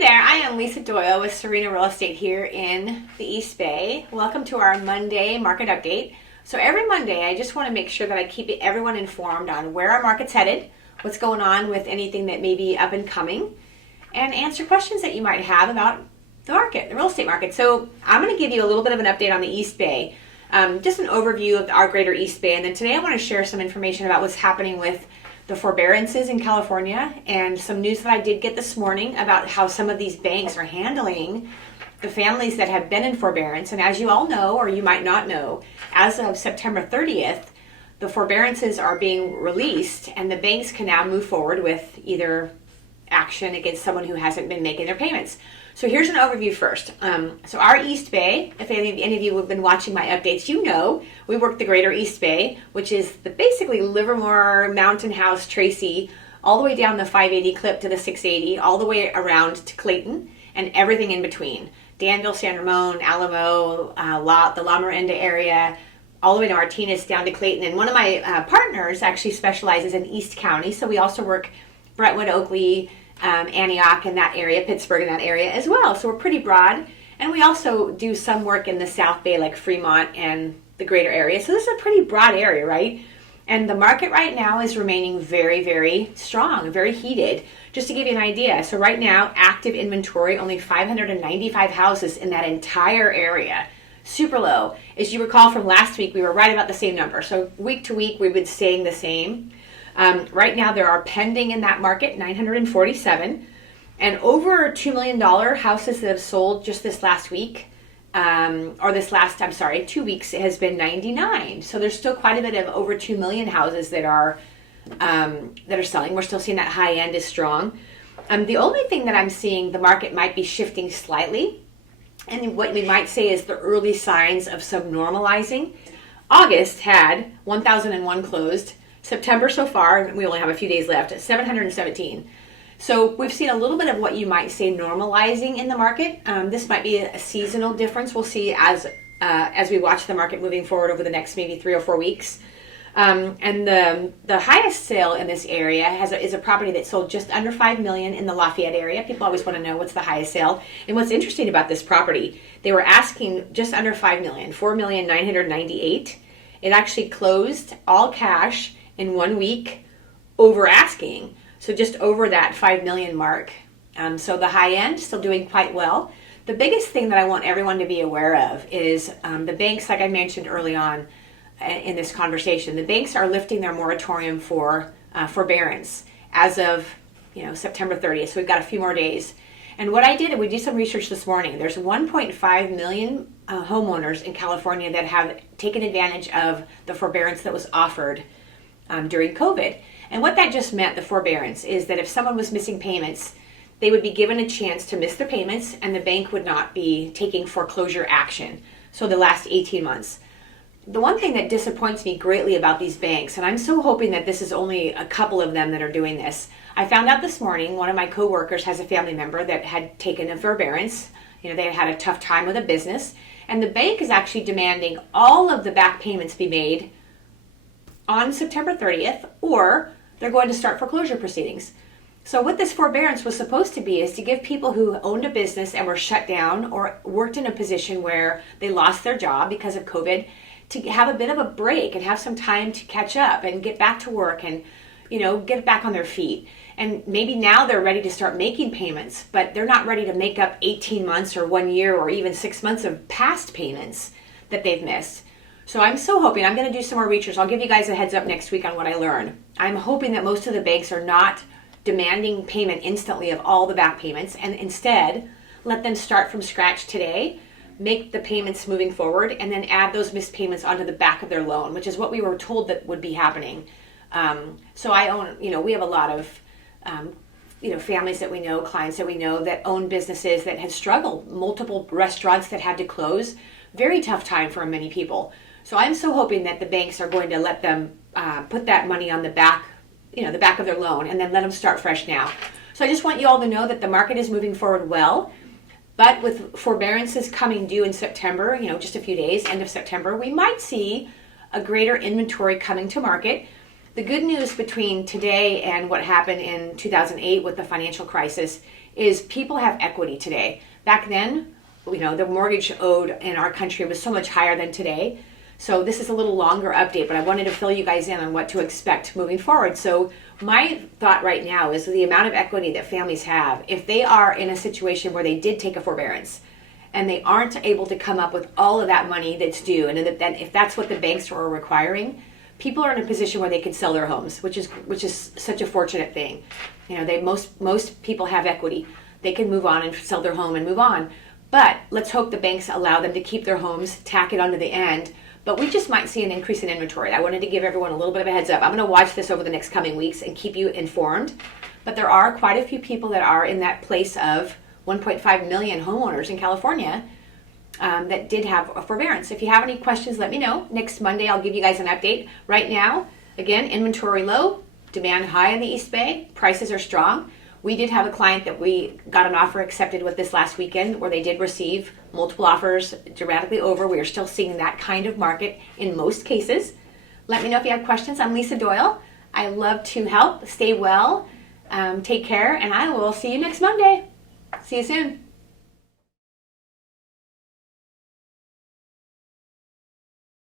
there, I am Lisa Doyle with Sereno Real Estate here in the East Bay. Welcome to our Monday market update. So every Monday, I just want to make sure that I keep everyone informed on where our market's headed, what's going on with anything that may be up and coming, and answer questions that you might have about the market, the real estate market. So I'm going to give you a little bit of an update on the East Bay, just an overview of our greater East Bay. And then today I want to share some information about what's happening with the forbearances in California and some news that I did get this morning about how some of these banks are handling the families that have been in forbearance. And as you all know, or you might not know, as of September 30th, the forbearances are being released and the banks can now move forward with either action against someone who hasn't been making their payments. So here's an overview first. So our East Bay, if any of you have been watching my updates, you know we work the greater East Bay, which is the basically Livermore, Mountain House, Tracy, all the way down the 580 clip to the 680, all the way around to Clayton, and everything in between. Danville, San Ramon, Alamo, the La Miranda area, all the way to Martinez down to Clayton. And one of my partners actually specializes in East County, so we also work Brentwood, Oakley, Antioch in that area, Pittsburgh in that area as well. So we're pretty broad. And we also do some work in the South Bay like Fremont and the greater area. So this is a pretty broad area, right? And the market right now is remaining very, very strong, very heated. Just to give you an idea, so right now, active inventory, only 595 houses in that entire area. Super low. As you recall from last week, we were right about the same number. So week to week, we've been staying the same. Right now, there are pending in that market 947, and over $2 million houses that have sold just this last week, 2 weeks, it has been 99. So there's still quite a bit of over 2 million houses that are selling. We're still seeing that high end is strong. The only thing that I'm seeing the market might be shifting slightly, and what we might say is the early signs of some normalizing. August had 1,001 closed. September so far, we only have a few days left, 717. So we've seen a little bit of what you might say normalizing in the market. This might be a seasonal difference. We'll see as we watch the market moving forward over the next maybe 3 or 4 weeks. And the highest sale in this area is a property that sold just under $5 million in the Lafayette area. People always want to know what's the highest sale. And what's interesting about this property, they were asking just under $5 million, $4,998,000. It actually closed all cash in 1 week over asking. So just over that 5 million mark. So the high end still doing quite well. The biggest thing that I want everyone to be aware of is the banks, like I mentioned early on in this conversation, the banks are lifting their moratorium for forbearance as of September 30th. So we've got a few more days. And what I did, we did some research this morning. There's 1.5 million homeowners in California that have taken advantage of the forbearance that was offered during COVID. And what that just meant, the forbearance, is that if someone was missing payments, they would be given a chance to miss their payments and the bank would not be taking foreclosure action. So the last 18 months. The one thing that disappoints me greatly about these banks, and I'm so hoping that this is only a couple of them that are doing this. I found out this morning, one of my coworkers has a family member that had taken a forbearance. They had a tough time with a business, and the bank is actually demanding all of the back payments be made on September 30th, or they're going to start foreclosure proceedings. So what this forbearance was supposed to be is to give people who owned a business and were shut down or worked in a position where they lost their job because of COVID to have a bit of a break and have some time to catch up and get back to work and, get back on their feet. And maybe now they're ready to start making payments, but they're not ready to make up 18 months or 1 year or even 6 months of past payments that they've missed. So I'm so hoping, I'm going to do some more research. I'll give you guys a heads up next week on what I learn. I'm hoping that most of the banks are not demanding payment instantly of all the back payments and instead let them start from scratch today, make the payments moving forward, and then add those missed payments onto the back of their loan, which is what we were told that would be happening. So I own, we have a lot of, families that we know, clients that we know that own businesses that had struggled, multiple restaurants that had to close. Very tough time for many people. So I'm so hoping that the banks are going to let them put that money on the back, the back of their loan, and then let them start fresh now. So I just want you all to know that the market is moving forward well. But with forbearances coming due in September, just a few days, end of September, we might see a greater inventory coming to market. The good news between today and what happened in 2008 with the financial crisis is people have equity today. Back then, the mortgage owed in our country was so much higher than today. So this is a little longer update, but I wanted to fill you guys in on what to expect moving forward. So my thought right now is the amount of equity that families have, if they are in a situation where they did take a forbearance and they aren't able to come up with all of that money that's due, and if that's what the banks are requiring, people are in a position where they can sell their homes, which is such a fortunate thing. Most people have equity. They can move on and sell their home and move on. But let's hope the banks allow them to keep their homes, tack it onto the end. But we just might see an increase in inventory. I wanted to give everyone a little bit of a heads up. I'm going to watch this over the next coming weeks and keep you informed. But there are quite a few people that are in that place of 1.5 million homeowners in California that did have a forbearance. If you have any questions, let me know. Next Monday, I'll give you guys an update. Right now, again, inventory low, demand high in the East Bay, prices are strong. We did have a client that we got an offer accepted with this last weekend where they did receive multiple offers dramatically over. We are still seeing that kind of market in most cases. Let me know if you have questions. I'm Lisa Doyle. I love to help. Stay well, take care, and I will see you next Monday. See you soon.